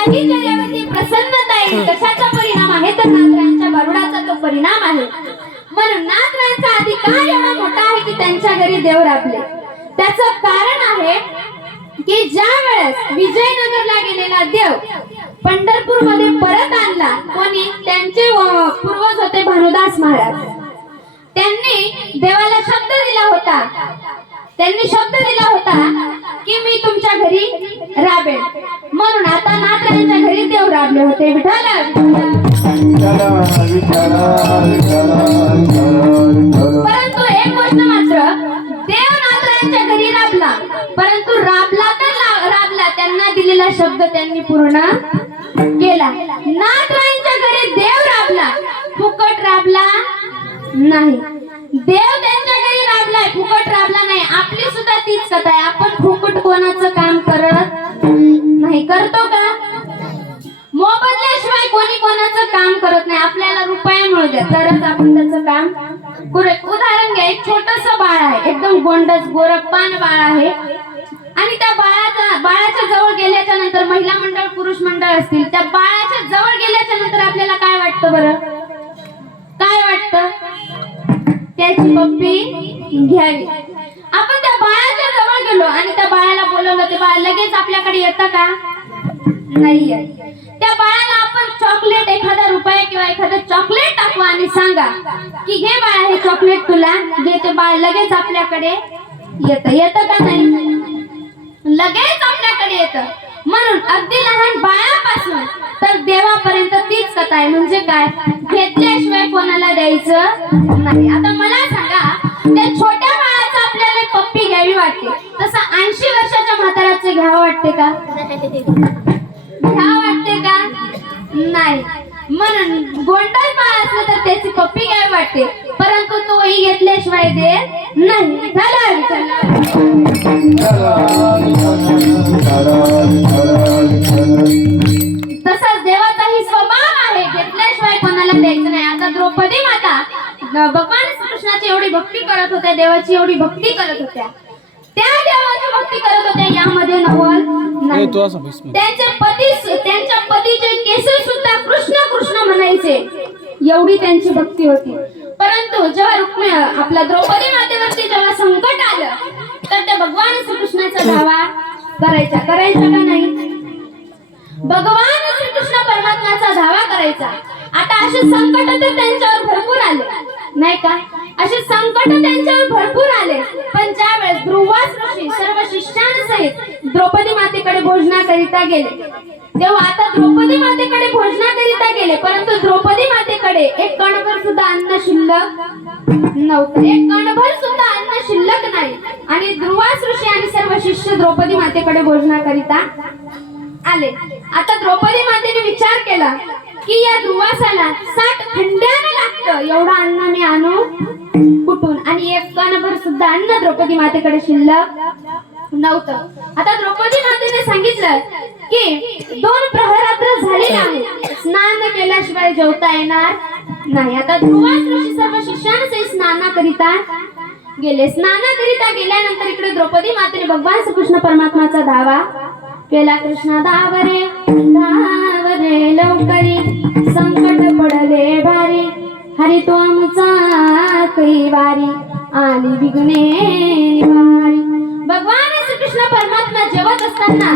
कोणत्याही चेहऱ्यावरती प्रसन्नता येईल कशाचा परिणाम आहे? तर नागरांच्या गरुडाचा तो परिणाम आहे. म्हणून नागरांचा अधिकार एवढा मोठा आहे की त्यांच्या घरी देव राबले. त्याचं कारण आहे की ज्या वेळेस विजयनगरला गेलेला देव पंढरपूरमध्ये परत आणला कोणी? त्यांचे पूर्वज होते भानुदास महाराज. त्यांनी देवाला शब्द दिला होता. त्यांनी शब्द दिला होता की मी तुमच्या घरी राबेन. म्हणून आता नाथरायांच्या घरी देव राबले होते विठाला परंतु एक गोष्ट मात्र देव नाथरायांच्या घरी राबला. परंतु राबला तर राबला. त्यांना दिलेला शब्द त्यांनी पूर्ण केला. नाथरायांच्या घरी देव राबला. फुकट राबला नाही. देव त्यांच्या घरी राबलाय फुकट राबला नाही. आपली सुद्धा तीच कथा आहे. आपण फुकट कोणाचं काम करत नाही करतो का? मोबदल्याशिवाय कोणी कोणाचं काम करत नाही. आपल्याला रुपया मिळू द्या. तरच आपण त्याचं काम करू उदाहरण घ्या. एक छोटस बाळ आहे. एकदम गोंडस गोरपान बाळ आहे. आणि त्या बाळाचा बाळाच्या जवळ गेल्याच्यानंतर महिला मंडळ पुरुष मंडळ असतील. त्या बाळाच्या जवळ गेल्याच्यानंतर आपल्याला काय वाटतं बरं? काय वाटतं? त्याची पप्पी घ्यावी. आपण गेलो आणि त्या बाळाला बोलवलं ते बाळ लगेच आपल्याकडे येतं का? नाही त्या बाळाला आपण चॉकलेट एखादा रुपये किंवा एखादं चॉकलेट टाकू आणि सांगा की घे बाळा हे चॉकलेट तुला घे ते बाळ लगेच आपल्याकडे येतं. येतं का नाही? लगेच आपल्याकडे येतं. म्हणून अगदी लहान बाळापासून तर देवापर्यंत तीच कथा आहे. म्हणजे काय? घेतल्याशिवाय कोणाला द्यायचं नाही. आता मला सांगा त्या छोट्या बाळाचं पप्पी घ्यावी वाटते. तसं ऐंशी वर्षाच्या म्हाताराचं घ्यावं वाटते का? घ्यावं वाटते का? नाही. म्हणून गोंडल बाळ असलं तर त्याची पप्पी घ्यावी वाटते. परंतु तोही घेतल्याशिवाय दे नाही. झालं. भगवान श्रीकृष्णाची एवढी भक्ती करत होत्या देवाची एवढी भक्ती करत होत्या. त्या देवाची भक्ती करत होत्या यामध्ये नवल नाही. तू असं बस त्यांचे पती त्यांच्या पतीचे केस सुद्धा कृष्ण कृष्ण म्हणायचे. एवढी त्यांची भक्ती होती. परंतु जेव्हा रुक्मिणी आपल्या द्रौपदी मातेवरती जेव्हा संकट आलं तर त्या भगवान श्रीकृष्णाचा धावा करायचा करायचा का नाही? भगवान श्रीकृष्ण परमात्म्याचा धावा करायचा. आता असे संकट तर त्यांच्यावर भरपूर आले. नाही का? असे संकट त्यांच्यावर भरपूर आले. पण ज्या वेळेस ध्रुवास ऋषी सर्व शिष्यांसहित द्रौपदी मातेकडे भोजनाकरिता गेले. तेव्हा आता द्रौपदी मातेकडे भोजनाकरिता गेले. परंतु द्रौपदी मातेकडे एक कणभर सुद्धा अन्न शिल्लक नव्हतं. एक कणभर सुद्धा अन्न शिल्लक नाही. आणि ध्रुवास ऋषी आणि सर्व शिष्य द्रौपदी मातेकडे भोजनाकरिता आले. आता द्रौपदी मातेने विचार केला की या दुवासाला साठ खंड्यानं लागतं. एवढं अन्न मी आणू कुठून? आणि एक कणभर सुद्धा अन्न द्रौपदी मातेकडे शिल्लक नव्हतं. आता द्रौपदी मातेने सांगितलं की दोन प्रहरात्र झालेले आहे स्नान केल्याशिवाय जेवता येणार नाही. आता ध्रुवास ऋषी सर्व शिष्यांचे स्नानाकरिता गेले. स्नानाकरिता गेल्यानंतर इकडे द्रौपदी मातेने भगवान श्रीकृष्ण परमात्माचा धावा केला. कृष्ण धावरे धावरे लवकरी संकट पडले भारी. हरी तो आमचा कैवारी आली विघ्ने निवारी भगवान श्रीकृष्ण परमात्मा जेवत असताना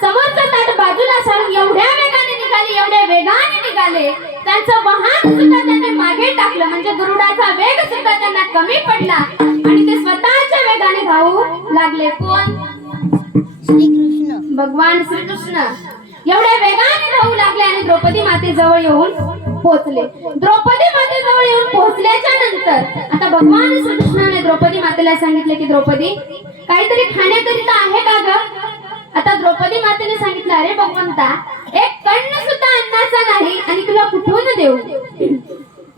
समोरचं ताट बाजूला सारून एवढ्या वेगाने निघाले एवढ्या वेगाने निघाले. त्यांचं वाहन सुद्धा त्यांनी मागे टाकलं. म्हणजे गरुडाचा वेग सुद्धा त्यांना कमी पडला. आणि ते स्वतःच्या वेगाने धावू लागले. कोण? भगवान श्रीकृष्ण. एवढ्या वेगाने धावू लागले आणि द्रौपदी मातेजवळ येऊन पोहोचले. द्रौपदी मातेजवळ येऊन पोहोचल्याच्या नंतर आता भगवान श्रीकृष्णाने द्रौपदी मातेला सांगितले की द्रौपदी काहीतरी खाण्याकरिता आहे का ग? आता द्रौपदी मातेने सांगितलं अरे भगवंता एक कर्ण सुद्धा अन्नाचा नाही आणि तुला कुठून देऊ?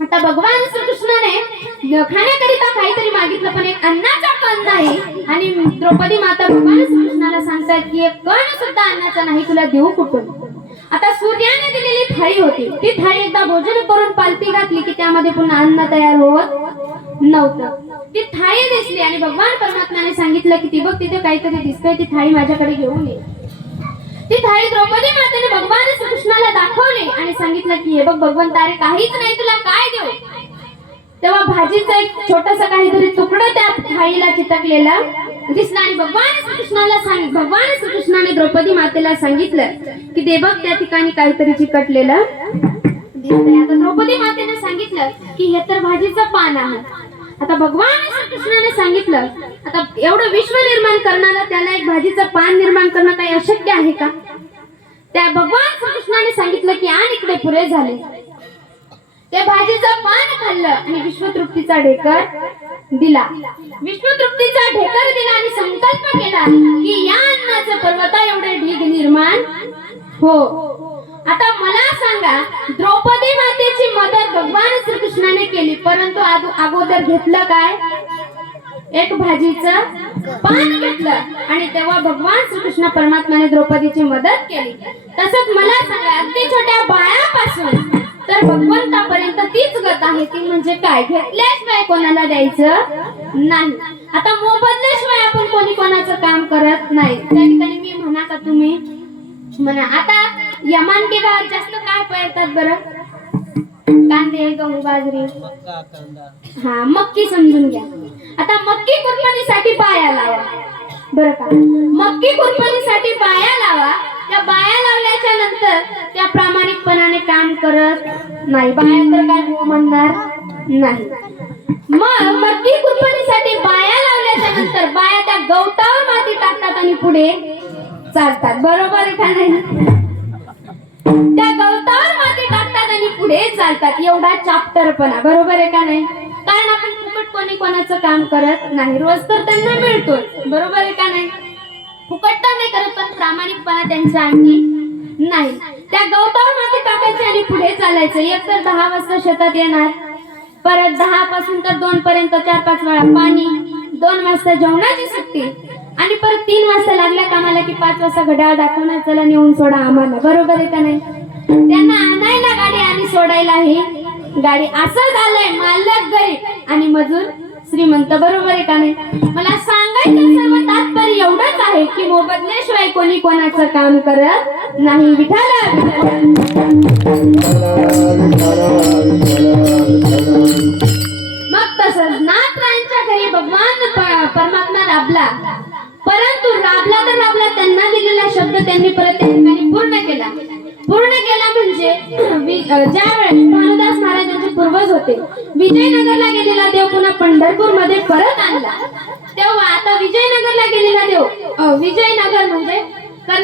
आता भगवान श्रीकृष्णाने खाण्याकरिता काहीतरी मागितलं पण एक अन्नाचा कण नाही. आणि द्रौपदी माता भगवान श्रीकृष्णाला सांगतात की एक कण सुद्धा अन्नाचा नाही तुला देऊ कुठून? आता सूर्याने दिलेली थाळी होती. ती थाळी एकदा भोजन करून पालती घातली की त्यामध्ये पुन्हा अन्न तयार होत नव्हतं. ती थाळी दिसली आणि भगवान परमात्म्याने सांगितलं की ती बघ तिथे काहीतरी दिसतंय ती थाळी माझ्याकडे घेऊन ये. ती थाळी द्रौपदी मातेने भगवान श्रीकृष्णाला दाखवली आणि सांगितलं की हे बघ भगवंता अरे काहीच नाही तुला काय देऊ? तेव्हा भाजीचं एक छोटस काहीतरी तुकडं त्या थाळीला चिटकलेलं दिसलं आणि भगवान श्रीकृष्णाला सांग भगवान श्रीकृष्णाने द्रौपदी मातेला सांगितलं की ते बघ त्या ठिकाणी काहीतरी चिकटलेलं. द्रौपदी मातेने सांगितलं की हे तर भाजीचं पान आहे. आता भगवान श्रीकृष्णाने सांगितलं आता एवढं विश्व निर्माण करणारा त्याला एक भाजीचं पान निर्माण करणं काही अशक्य आहे का? त्या भगवान श्रीकृष्णाने सांगितलं की आण इकडे पुरे झाले. त्या भाजीचं पान खाल्लं आणि विश्वतृप्तीचा ढेकर दिला. विश्वतृप्तीचा ढेकर दिला आणि संकल्प केला की या अन्नाचे पर्वता एवढे ढीग निर्माण हो. आता मला सांगा द्रौपदी मातेची मदत भगवान श्रीकृष्णाने केली परंतु अगोदर घेतलं काय? एक भाजीचं पान घेतलं आणि तेव्हा भगवान श्रीकृष्ण परमात्माने द्रौपदीची मदत केली. तसंच मला सांगा अगदी छोट्या बाळापासून तर भगवंतापर्यंत तीच गत आहे ती म्हणजे काय? घेतल्याशिवाय कोणाला द्यायचं नाही. आता मोबदल्याशिवाय आपण कोणी कोणाचं काम करत नाही. त्या ठिकाणी मी म्हणा का तुम्ही? म्हणा. आता यमानके गावात जास्त काय पेरतात बरं. कांदे गहू बाजरी. हा मक्की समजून घ्या. आता मक्की कुरपणीसाठी पाया लावा. बरं का? मक्की कुरपणीसाठी पाया लावा. त्या बाया लावल्याच्या नंतर त्या प्रामाणिकपणाने काम करत नाही. बाया तर काय हो म्हणणार नाही. मग मक्की कुरपणीसाठी बाया लावल्याच्या नंतर बाया त्या गवतावर माती टाकतात आणि पुढे चालतात. बरोबर आहे का नाही? त्या गवतावर माती टाकतात आणि पुढे चालतात. एवढा चाप्टरपणा. बरोबर आहे का नाही? कारण आपण फुकट कोणी कोणाचं काम करत नाही. रोज तर त्यांना मिळतो बरोबर आहे का नाही? फुकट तर नाही करत पण प्रामाणिकपणा त्यांच्या आणखी नाही. त्या गवतावर माती टाकायची आणि पुढे चालायचं. एक तर दहा वाजता शेतात येणार. परत दहा पासून तर दोन पर्यंत चार पाच वेळा पाणी. दोन वाजता जेवणाची सुट्टी. परत तीन वाजता लागल्या कामाला की पाच वाजता घड्याळ दाखवणार चला नेऊन सोडा आम्हाला बरोबर आहे का नाही त्यांना आणायला गाडी आणि सोडायलाही गाडी असं झालंय मालक गरीब आणि मजूर श्रीमंत बरोबर आहे का नाही मला सांगायचं सर्व तात्पर्य एवढंच आहे की मोबदल्याशिवाय कोणी कोणाचं काम करत नाही विठाला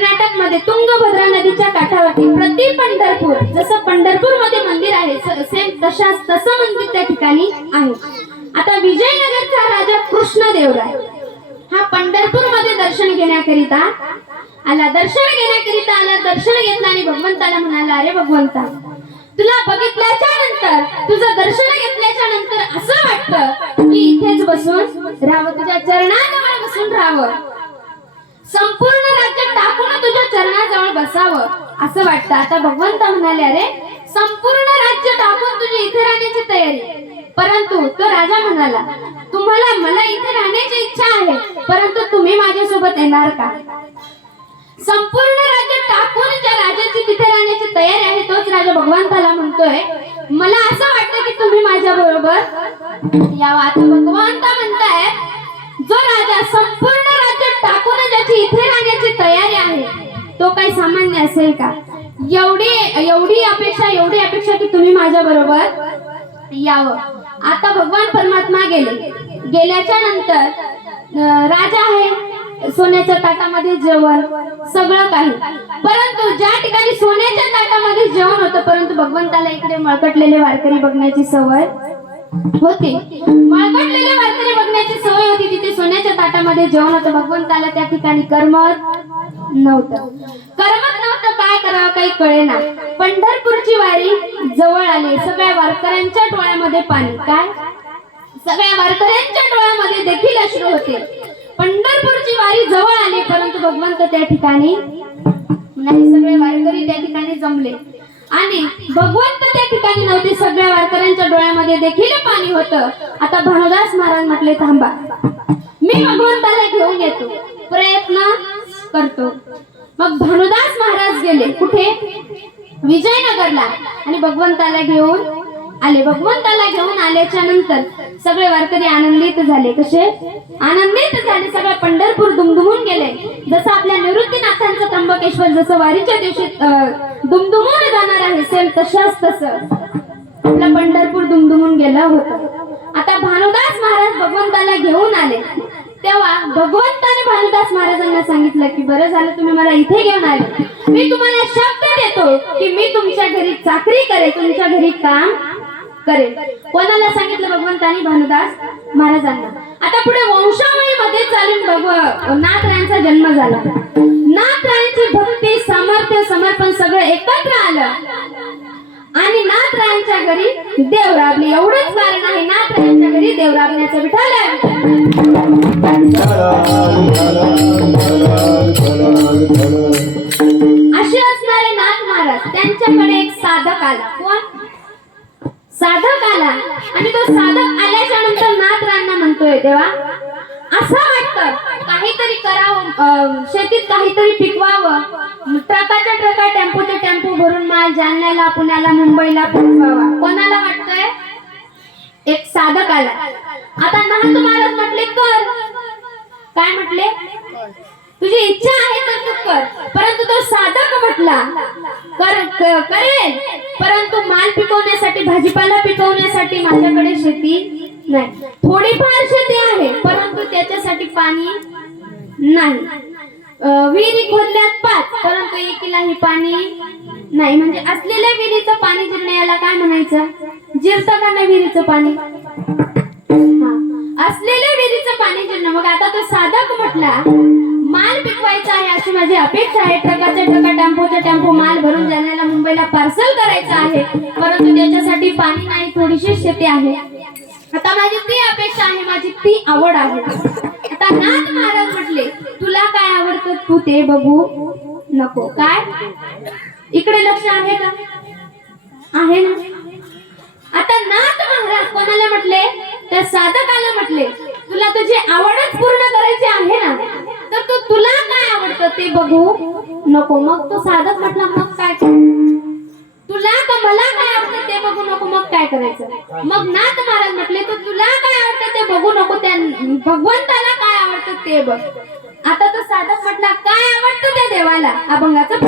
कर्नाटकमध्ये तुंगभद्रा नदीच्या काठावरती प्रति पंढरपूर जसं पंढरपूरमध्ये मंदिर आहे सेम तशाच तसं मंदिर त्या ठिकाणी आहे. आता विजयनगरचा राजा कृष्णदेवराय हा पंढरपूरमध्ये दर्शन घेण्याकरिता आला. दर्शन घेण्याकरिता आला दर्शन घेतला आणि भगवंताला म्हणाला अरे भगवंता तुला बघितल्याच्या नंतर तुझं दर्शन घेतल्याच्या नंतर असं वाटतं की इथेच बसून राहावं तुझ्या चरणाजवळ बसून राहावं. संपूर्ण चरणाजवळ बसावं असं वाटतं. आता भगवंत म्हणाले अरे संपूर्ण राज्य टाकून तुझी इथे राहण्याची तयारी परंतु तो राजा म्हणाला तुम्हाला मला इथे राहण्याची इच्छा आहे परंतु तुम्ही माझ्यासोबत येणार का? संपूर्ण राज्य टाकून ज्या राजाची तिथे राहण्याची तयारी आहे तोच राजा भगवंताला म्हणतोय. मला असं वाटतं की तुम्ही माझ्या बरोबर यावा. आता भगवंत म्हणताय जो राजा संपूर्ण राज्य टाकून ज्याची इथे राहण्याची तयारी आहे तो काही सामान्य असेल का? एवढी एवढी अपेक्षा एवढी अपेक्षा की तुम्ही माझ्या बरोबर यावं. आता भगवान परमात्मा गेले. गेल्याच्यानंतर राजा आहे सोन्याच्या ताटामध्ये जेवण सगळं काही. परंतु ज्या ठिकाणी सोन्याच्या ताटामध्ये जेवण होतं परंतु भगवंताला इकडे मळकटलेले वारकरी बघण्याची सवय होती. मळकटलेले वारकरी बघण्याची सवय होती तिथे सोन्याच्या ताटामध्ये जेवण होतं. भगवंताला त्या ठिकाणी करमत नव्हतं. करमत नव्हतं काय करावं काही कळेना. पंढरपूरची वारी जवळ आली. सगळ्या वारकऱ्यांच्या डोळ्यामध्ये पाणी. काय? सगळ्या वारकऱ्यांच्या डोळ्यामध्ये देखील अश्रू होते. पंढरपूरची वारी जवळ आली परंतु भगवंत त्या ठिकाणी नाही. सगळे वारकरी त्या ठिकाणी जमले. आणि भगवंत त्या ठिकाणी नव्हते. सगळ्या वारकऱ्यांच्या डोळ्यामध्ये देखील पाणी होतं. आता भानुदास महाराज म्हटले थांबा. मी भगवंताला घेऊन येतो. प्रयत्न करतो. मग भानुदास महाराज गेले. कुठे? विजयनगरला. आणि भगवंताला घेऊन आले. भगवंताला घेऊन आल्याच्यानंतर सगळे वारकरी आनंदित झाले. कसे? आनंदित झाले. सगळे पंढरपूर दुमदुमून गेले. जसं आपल्या निवृत्तीनाथांचं त्र्यंबकेश्वर जसं वारीच्या दिवशी दुमदुमून जाणार आहे सेम तशाच तसं आपलं पंढरपूर दुमदुमून गेलं होतं. आता भानुदास महाराज भगवंताला घेऊन आले. तेव्हा भगवंताने भानुदास महाराजांना सांगितलं की बरं झालं तुम्ही मला इथे घेऊन आले. मी तुम्हाला शब्द देतो की मी तुमच्या घरी चाकरी करेल तुमच्या घरी काम करेल. कोणाला सांगितलं भगवंतानी? भानुदास महाराजांना. आता पुढे वंशावळीमध्ये चालून भगव नाथरायांचा जन्म झाला. नाथरायांची भक्ती सामर्थ्य समर्पण सगळं एकत्र आलं. आणि नाथरायांच्या घरी देव एवढंच कारण आहे नाथरायांच्या घरी देव राबण्याचं असे असणारे नाथ महाराज त्यांच्याकडे एक साधक आला. कोण? साधक आला. आणि तो साधक आल्याच्यानंतर नाथरांना म्हणतोय देवा असं वाटतं काहीतरी करावं शेतीत काहीतरी पिकवावं. ट्रकाच्या ट्रका टेम्पोचे टेम्पो भरून माल जालन्याला पुण्याला मुंबईला पोहोचवावा. कोणाला वाटतंय? एक साधक आला आता नाथ महाराज म्हटले कर. काय म्हटले? तुझी इच्छा आहे तर तू कर. परंतु तो साधक म्हटला कर करेल. परंतु माल पिकवण्यासाठी भाजीपाला पिकवण्यासाठी माझ्याकडे शेती नाही. थोडीफार शेती आहे परंतु त्याच्यासाठी पाणी नाही. विहिरी खोदल्यात पाच परंतु एकीलाही पाणी नाही. म्हणजे असलेल्या विहिरीचं पाणी जिरण्याला काय म्हणायचं? जिरतं का नाही विहिरीचं पाणी. असलेल्या विहिरीचं पाणी जिरणं मग आता तो साधक म्हटला माल पिकवायचा आहे अशी माझी अपेक्षा आहे. ट्रकाच्या ट्रका टेम्पोच्या टेम्पो माल भरून जाण्याला मुंबईला पार्सल करायचं आहे. परंतु त्याच्यासाठी पाणी नाही थोडीशी शेती आहे. आता माझी ती अपेक्षा आहे माझी ती आवड आहे. नाथ महाराज म्हटले तुला काय आवडतं? तू ते बघू नको. काय? इकडे लक्ष आहे का? आहे ना? आता नाथ महाराज कोणाला म्हटले? त्या साधकाला म्हटले तुला तुझी आवडच पूर्ण करायची आहे ना? तर तू तुला काय आवडतं ते बघू नको. मग तो साधक म्हटला मग काय? तुला का मला काय आवडतं ते बघू नको मग काय करायचं? मग नाथ महाराज म्हटले तर तुला काय आवडतं ते बघू नको त्या भगवंताला काय आवडतं ते बघ. आता तो साधक म्हटला काय आवडतं त्या देवाला? अभंगाचं